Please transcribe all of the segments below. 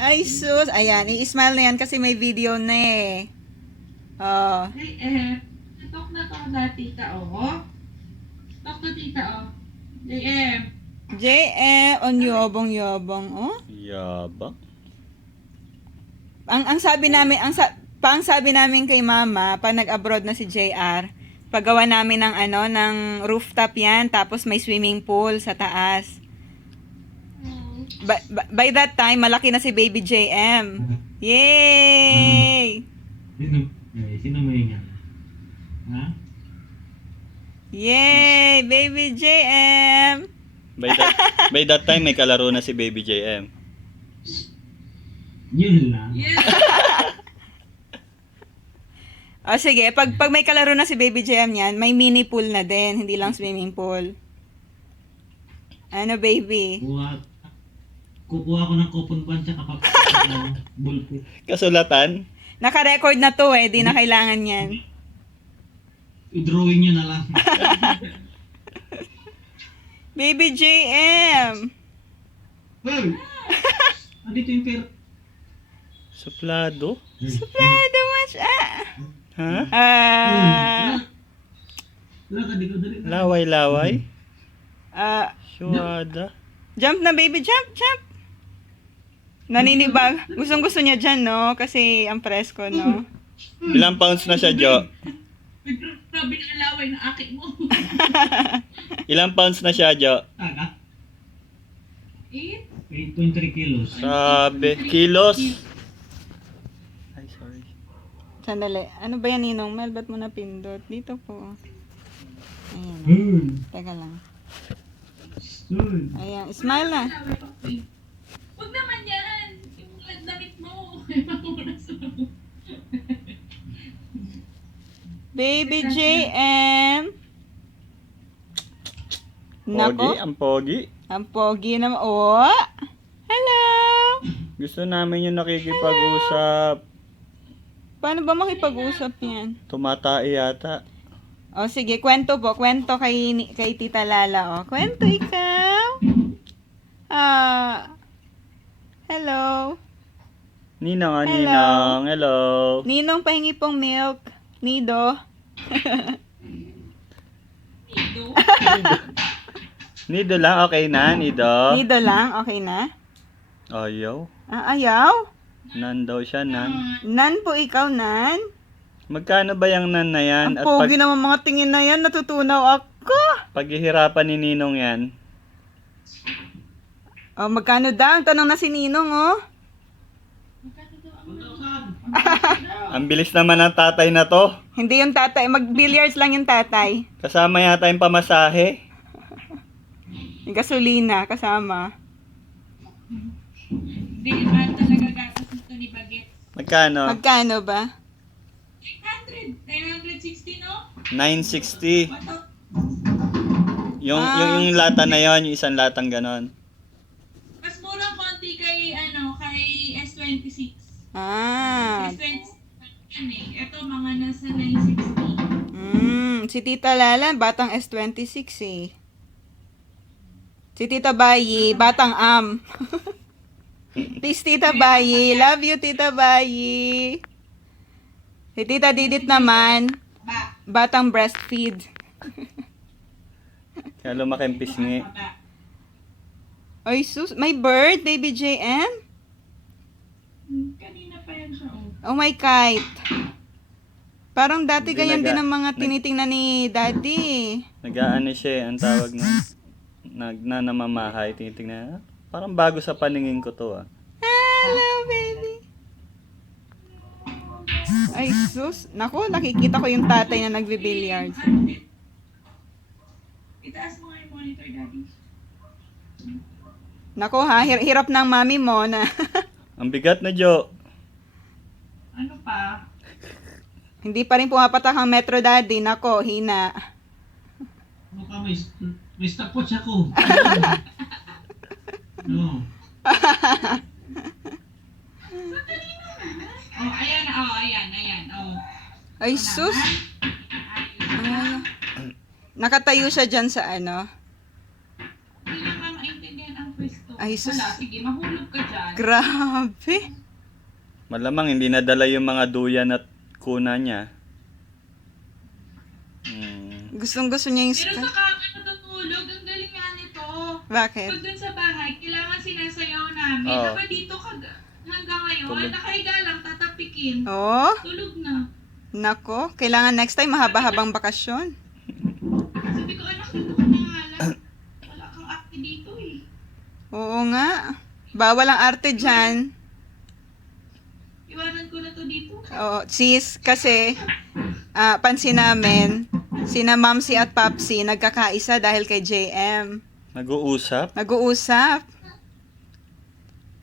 Ay, sus. Ayan, i-smile na yan kasi may video na eh. Oh. Talk na to na tita, oh. Talk to tita, oh. JM. JM, on yobong-yobong, oh. Yaba. Ang sabi namin, ang sabi namin kay Mama, pag nag-abroad na si JR, paggawa namin ng ng rooftop yan, tapos may swimming pool sa taas. By that time, malaki na si Baby JM. Yay! Sino may nga? Ha? Yay! Baby JM! By that time, may kalaro na si Baby JM. Yun lang. Yes. O sige, pag may kalaro na si Baby JM yan, may mini pool na din, hindi lang swimming pool. Ano, baby? Kukuha ko ng coupon pan tsaka bulpit. Kasulatan? Naka-record na to eh, di na kailangan yan. I-drawing nyo na lang. Baby JM! Hey! Andito yung pera. Suplado? Suplado much, Ha? Wala ka, di ko dali. Laway-laway? Syuada? Jump na baby, jump, jump! Naninibag. Gustong gusto niya dyan, no? Kasi ang presko, no? Ilang pounds na siya, Jo? Grabe na laway na aki mo. Ilang pounds na siya, Jo? Taga? 8? 8.3 kilos. Sabi. Kilos? Ay, sorry. Sandali. Ano ba yan, Ninong Mel? Ba't mo napindot? Dito po. Ayan. Teka lang. Ayan. Smile na. Huwag naman yan. Yung damit mo. Baby JM! Pogi? Nako. Ang pogi? Ang pogi naman. Oh! Hello! Gusto namin yung nakikipag-usap. Paano ba makipag-usap yan? Tumatai yata. O sige, kwento po. Kwento kay Tita Lala. O, kwento ikaw. Hello. Ninang, Hello. Ninang. Hello. Ninong, pahingi pong milk. Nido. Ito. Nido lang, okay na, Nido. Nido lang, okay na? Ayaw. Ayaw? Nan daw siya, nan. Nan po ikaw, Nan. Magkano ba yung nan na yan? Ang pogi naman mga tingin na yan. Natutunaw ako. paghihirapan ni Ninong yan. O, magkano daw? Ang tanong na si Ninong, oh. Ang bilis naman ng tatay na to. Hindi yung tatay. Mag-billiards lang yung tatay. Kasama yata yung pamasahe. Yung gasolina, kasama. Hindi ba talaga gatas nito ni Baget? Magkano? Magkano ba? 900. 960, no? 960. What the? Yung lata na yon, yung isang latang ganon. Mas murang konti kay, kay S26. S26. Yan eh. Ito, mga nasa 960. Si Tita Lala, batang S26 eh. Si Tita Bayi, batang am. Peace, Tita Bayi. Love you, Tita Bayi. Si Tita Didit naman, Ba. batang breastfeed. Kaya lumaki ang pisngi. Ba. Oy, sus, may bird, Baby JM? Kanina pa yan siya, oh. Oh my kite. Parang dati Hindi ganyan din ang mga tinitingnan ni Daddy. Nag-aano siya, ang tawag na namamahay. Tinitingnan, parang bago sa paningin ko to ah. Hello, baby. Ay, sus. Naku, nakikita ko yung tatay na nagbe-billiards. Itaas mo nga yung monitor, Daddy. Naku ha, hirap ng mami mo na. Ang bigat na, Jo. Ano pa? Hindi pa rin pumapatak ang Metro Daddy. Nako, hina. Ano ka, may stopwatch ako. No. Oh, ayan, ayan, oh. Ay, sus. Nakatayo siya dyan sa ano. Hindi lang nga maintindihan ang pwesto. Ay, sus. Wala, sige, mahulog ka dyan. Grabe. Malamang hindi nadala yung mga duyan at kuna niya. Gustong-gusto niya yung Pero sa kama natutulog, ang galing nga nito. Bakit? Pag dun sa bahay, kailangan sinasayaw namin. Oo. Hanggang dito hanggang ngayon, Tulog. nakahiga lang, tatapikin. Oh, Tulog na. nako. Kailangan next time mahaba-habang bakasyon. Sabi ko, anak, dito ka na nga lang. Wala kang acti dito eh. Oo nga. Bawal ang arte dyan. Iwanan ko na to dito. Oo, sis, kasi pansin namin, sina Mamsi at Papsi nagkakaisa dahil kay JM. Nag-uusap? Nag-uusap.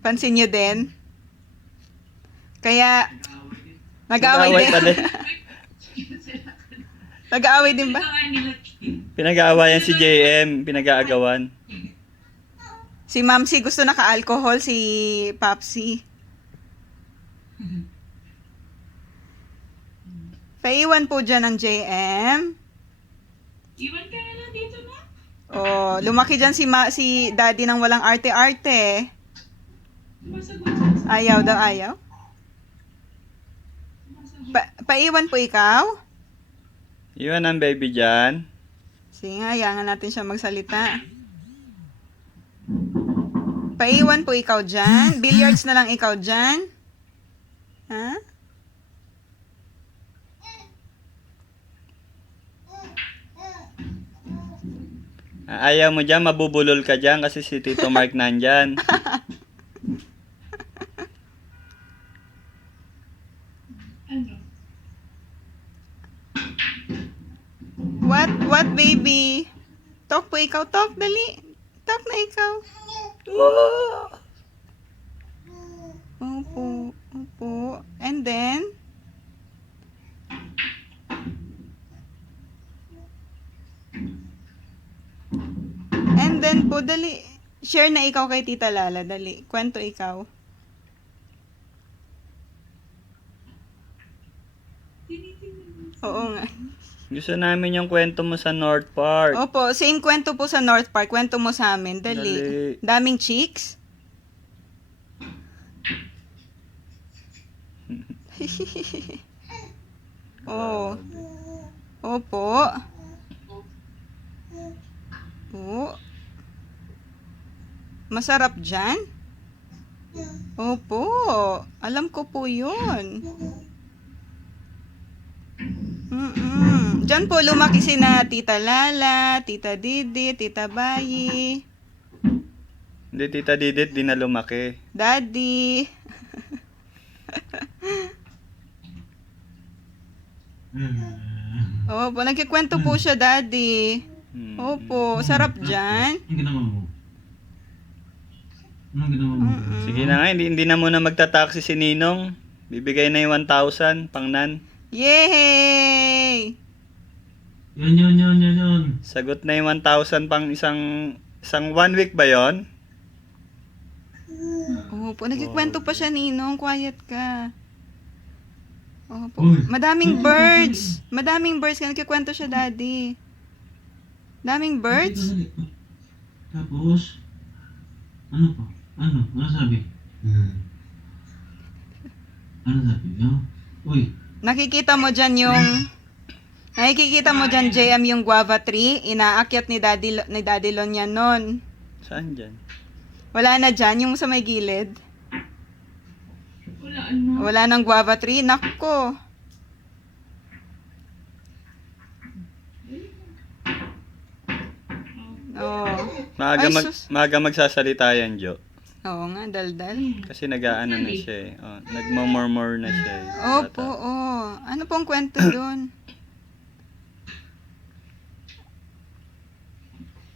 Pansin nyo din? Kaya, nag-aaway din. pala. Nag-aaway din ba? Ito nga nila. Pinag-aawayan si JM, pinag-aagawan. Si Mamsi gusto naka-alcohol, si Papsi. Paiwan po dyan ang JM. Iwan ka na lang dito na. Oh, lumaki dyan si daddy ng walang arte-arte. Sumasagot siya. Ayaw daw, ayaw. Paiwan po ikaw? Iwan ang baby dyan. Sige nga, hayangan natin siya magsalita. Paiwan po ikaw dyan? Billiards na lang ikaw dyan? Ha? Ayaw mo dyan, mabubulol ka dyan kasi si Tito Mark nandyan. Ano? What baby? Talk po ikaw, talk, dali. Talk na ikaw. Opo, opo. And then? And then po, dali. Share na ikaw kay Tita Lala, dali. Kwento ikaw. Oo nga. Gusto namin yung kwento mo sa North Park. Opo, same kwento po sa North Park. Kwento mo sa amin, dali. Dali. Daming chicks? Oh. Opo. Oo. Masarap dyan? Opo. Alam ko po yun. Diyan po lumaki sina Tita Lala, Tita Didi, Tita Bayi, Hindi, Tita Didit, di na lumaki. Daddy. Opo, nagkikwento po siya, Daddy. Opo, sarap dyan. Anong ginawa mo? Anong ginawa mo? Sige na nga, hindi na muna magtataksi si Ninong. Bibigay na yung 1,000, pangnan. Yay! Yun. Sagot na yung 1,000 pang isang 1 week ba yon? Opo, nagkikwento pa siya, Ninong. Quiet ka. Opo. Uy. Madaming birds. Madaming birds. Kaya nagkikwento siya, Daddy. Daming birds. Tapos, ano pa? Ano? Ano sabi? Ano sabi? No? Uy, Nakikita mo dyan JM, yung guava tree. Inaakyat ni Daddy Lon yan nun. Saan dyan? Wala na dyan, yung sa may gilid. Wala ano. Wala nang guava tree. Nakko. Oh. Ay, sus. Maaga magsasalita yan, Jo. Oo nga, daldal. Kasi nag-aano na siya eh. Oh, nagmamurmur na siya eh. Opo, Bata. oh. Ano pong kwento doon?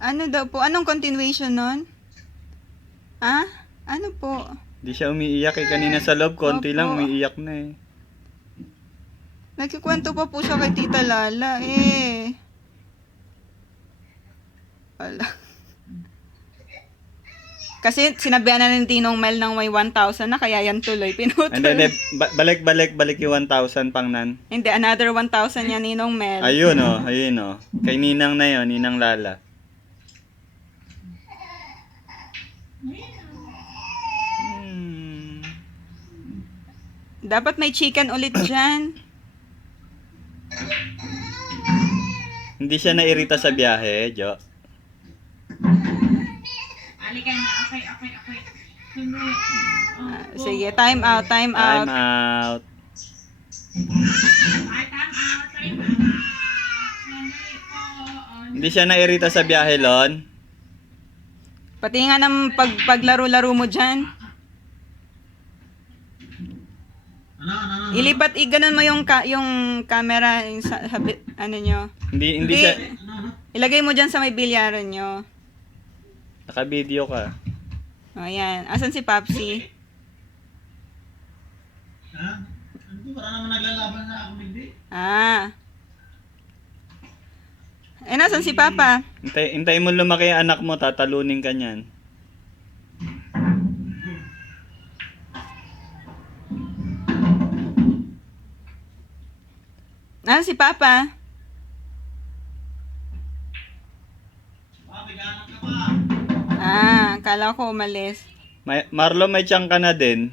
Ano daw po? Anong continuation nun? Ah? Ano po? Di siya umiiyak eh. Kanina sa loob, konti Opo. lang umiiyak na eh. Nagkikwento pa po siya kay Tita Lala eh. Wala. Kasi sinabihan na ng Tinong Mel ng may 1,000 na kaya yan tuloy pinutol. And then, balik yung 1,000 pangnan. Hindi, another 1,000 yan Ninong Mel. Ayun oh. Kay Ninang na yon, Ninang Lala. Dapat may chicken ulit dyan. Hindi siya nairita sa biyahe, Jo. Halika na. Okay. Hindi. Sige, time out, time Time out. out. Ay, time out. Sandali po. Hindi siya nairita sa biyahe, Lon. Pati nga ng paglaro-laro mo dyan. Ano? Ilipat, ganun mo yung camera, yung ano nyo. Hindi siya... Ano? Ilagay mo dyan sa may bilyaran nyo. Naka-video ka. O, yan. Asan si Papsi? Ha? Ano? Wala naman naglalaban sa ako, hindi. Ah. Eh, nasan si Papa? Hintay mo lumaki ang anak mo, tatalunin ka niyan. Nasan si Papa? Bigyanap ka pa. Ah, kala ko umalis. Marlo, may tiyang ka na din.